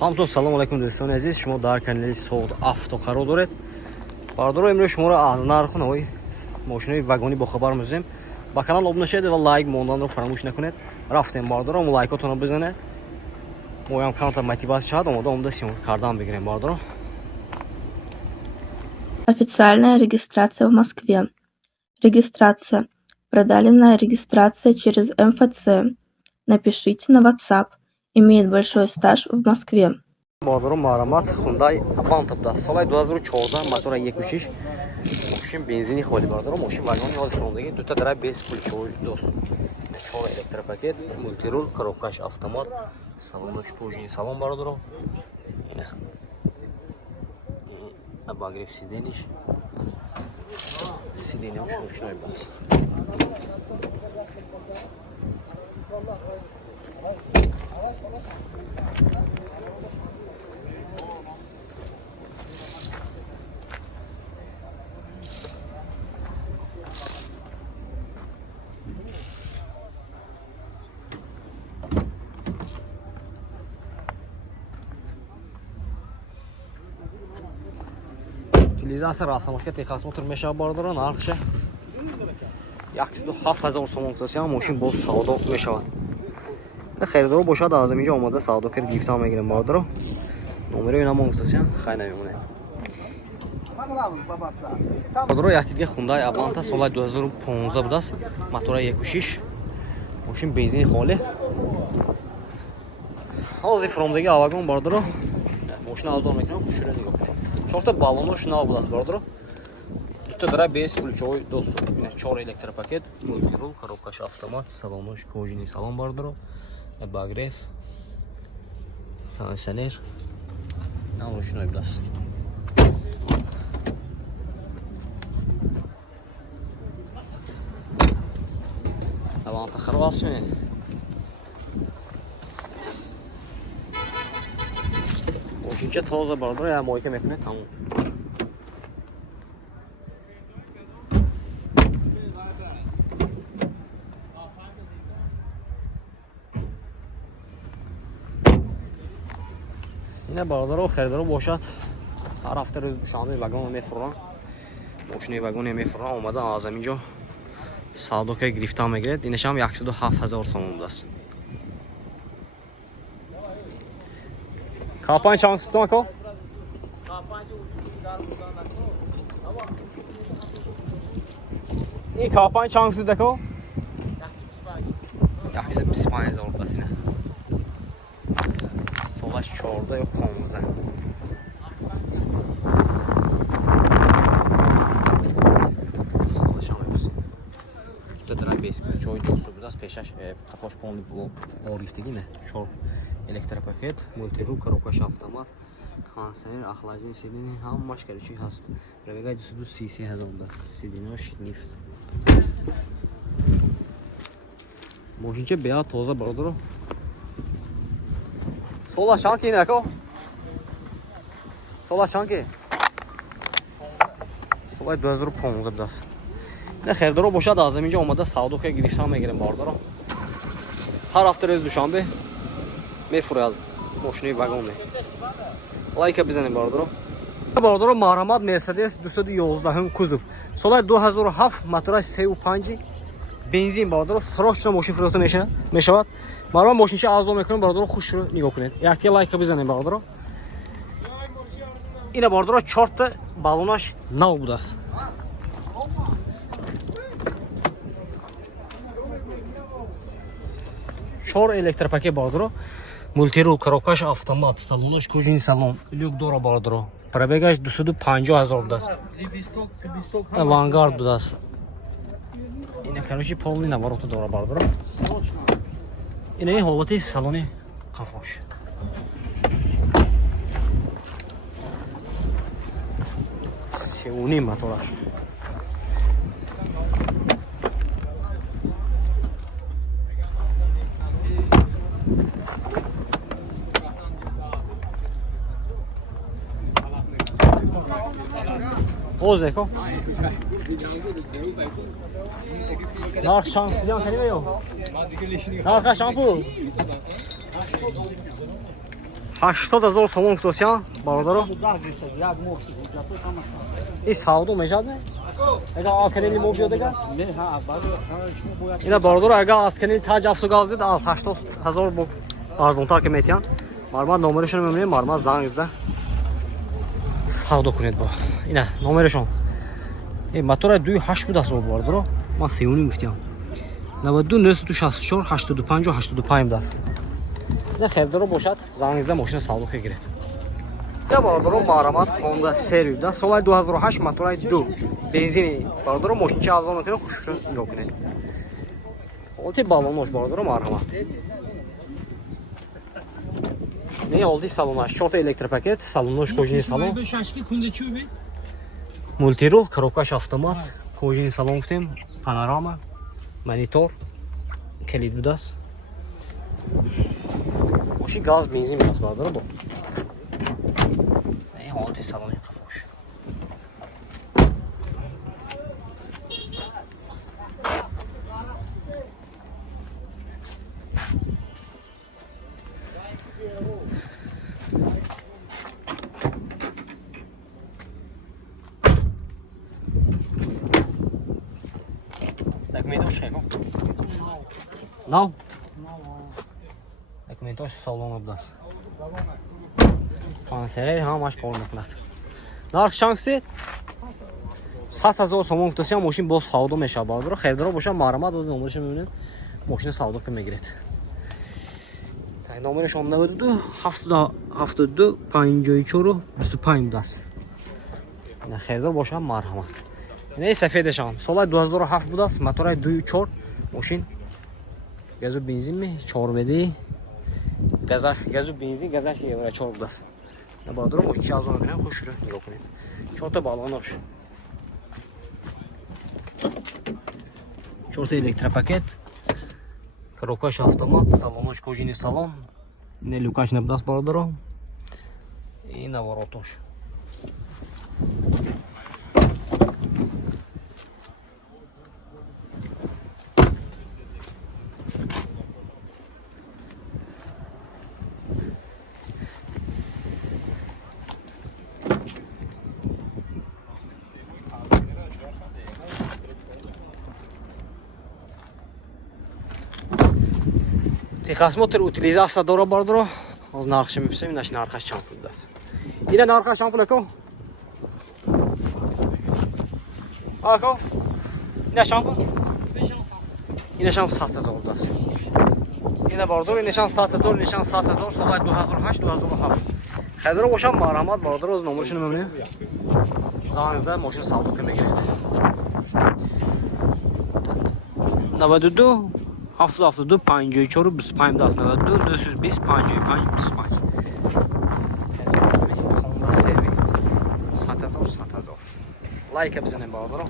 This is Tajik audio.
همتون سلام علیکم دوستان عزیز، شما در کانال سعود افتا قرار دارید. بردارو امروز شما را از نرخ نوی ماشین واگنی با خبر می‌دیم. با کانال ابونه شید و لایک موندن رو فراموش نکنید. رفتیم بردارو لایکاتون رو بزنید. ما هم کانال мотивация شد اومده سیم کاردان بگیریم بردارو. Официальная регистрация в Москве. Регистрация. Продленная регистрация через МФЦ. Напишите на WhatsApp. Имеет большой стаж в Москве. بردارو مرمت Hyundai Avanta دست سال 2014 мотор 1.6 ماشین بنزینی خالی بردارو ماشین واگن نیاز فرامدگی دو تا درای 20 کلوچوی دوست 4 الکتروپاکет مولتирул коробкаш автомат салоноч кожаный салон бардоро ина обогрев сиденьев сиденье ручной бас Utilizatsiya rastamashga texas motor meshab bordoro narxi 107,000 so'm o'tasiya mashina bo'z savdo meshavad. Xaridor bo'shad az اینجا اومده savdo kir gift ham megirim bordoro. Nomeri o'ynam o'tasiya xayna memune. Bordoro yaktiga Hyundai Avanta sol 2015 budas motor 1.6 mashina benzin xoli. Hozir fromdagi avagon bordoro. Mashina arzon mekanam xushura nigah. Чорта баллонош нав будаст бардоро. Дута дара 20 ключовой дост. Ина 4 электропакет, мультирул, коробкаш автомат, салонош кожаный салон бардоро. Обогрев. Кондиционер. Нав ручной будаст. Аванта харвасме. Машинча тоза бардоро я мойка мекуне тамом. ина бардоро херидоро бошад ҳар ҳафта рӯз душанбе вагон мефурам. Мошини вагоне мефурам омада аз аминҷо савдока гирифта мегирад. Инашам 107,000 сом будааст. Kapan çansızdan akıl? İyi kapan çansızda akıl? Yaksı 25 ortasına. Solaş çorda yok konuza. Solaşamıyoruz. Dödüren basic çoğu dostu biraz peşaş kafaş konulu bu orifte yine çor электропакет, мультирул, коробкаш автомат, кондиционер, охлаждение сидений, ҳамаш короче ҳаст. Пробегает 230,000 да. Сиденош лифт. Мошинча беа тоза бардоро. Сола шанки нако? Сола шанки. Сола 2015 будаст. Не хердоро бошад аз инҷо омада савдока гирифта мегирем бардоро. Ҳар ҳафта рӯз душанбе мефурад мошини вагоне. Лайка бизанем бардоро. Бардоро Маҳрамат Мерседес 211 кузов. Соли 2007 мотора 3.5 бензин бардоро срочно мошин фурӯхта мешавад. Маҳрамат мошинча арзон мекунем бардоро хушро нигоҳ кунед. Якти лайка бизанем бардоро. Ина бардоро 4 та баллонаш нав будааст. Чор электропакет бардоро. Мультирул, коробкаш автомат, салонош кожаный салон, люк дора бардоро. Пробегаш 250,000 будаст. Авангард будаст. Ина короче полный наворота дора бардоро. Ина ҳолати салони қафош. Сеуни мотораш. Oze ko? Narx şanslıdan kelime yok. Narxa şampu. 80,000 сомон гуфтосиян бародаро. این سعودو میشد نه؟ اگه آکنیلی مو بیاد دیگه؟ اینا باردار اگه آسکنی تاج افسو گازید 80,000 بو ارزان‌تر که میتیان. مرمت نمرشون میمونیم مرمت زنگ زده. سعودو کنید با. اینا نمرشون. این موتور 2.8 بود است باردارو. ما 3.5 گفتیم. 92 964 85 و 85 دست. نه خیر درو باشد زنگ زده ماشین سعودو گیرید. یا باردارو مرمت خونده سری بود. سال 2008 موتور 2 بنزینی باردارو ماشین چه ارزان میکنه خوشش نگاه کنید. Oldu balonmuş bardır marhama. Ne oldu salona? Short elektropaket, salonmuş kojini salon. Multiro, krokaş avtomat, kojini salon guftim, panorama, monitor, kilit budas. Oşi gaz benzin budas bardır bu. Ne oldu salon yufrafoş. Documentos chegam? Não? Documentos salon budas. Kanserler ha maş koymaklar. Narx şansı 70,000 сомон гуфтосиян мошин бо савдо мешавад. Хердро боша марамат оз номерш мебинед. Мошин савдо ки мегиред. Тай номерш 92 72 54 25 даст. Ина хердро боша марҳамат. Ина сафедашон. Соли 2007 будаст. Мотори 2.4 мошин. Газу бензин ми 4 веди. Газу бензин газаш евро 4 будаст. На бадро мошин чазон мебинем хушро нигоҳ кунед. 4 та балонош. 4 электропакет, коробкаш автомат, салоноч кожини салон, не люкач не будаст бародаро и наворотош. Техосмотр утилизация дора бардро. Оз нархш меписем, инаш нархаш чанд пул даст. Ина нархаш чанд пул ако? Ако? Ина чанд пул? Ина шам 70,000 даст. Ина бардро, ина шам 70,000, ина шам 70,000, соли 2008 2007. Хедро бошам марҳамат бардро, оз номершон мебинем. Занг зад мошин савдо ки мегиред. 92 772 54 25 даст. 92 920 55 25. Honda Civic 70,000. Лайк бизанем бардро.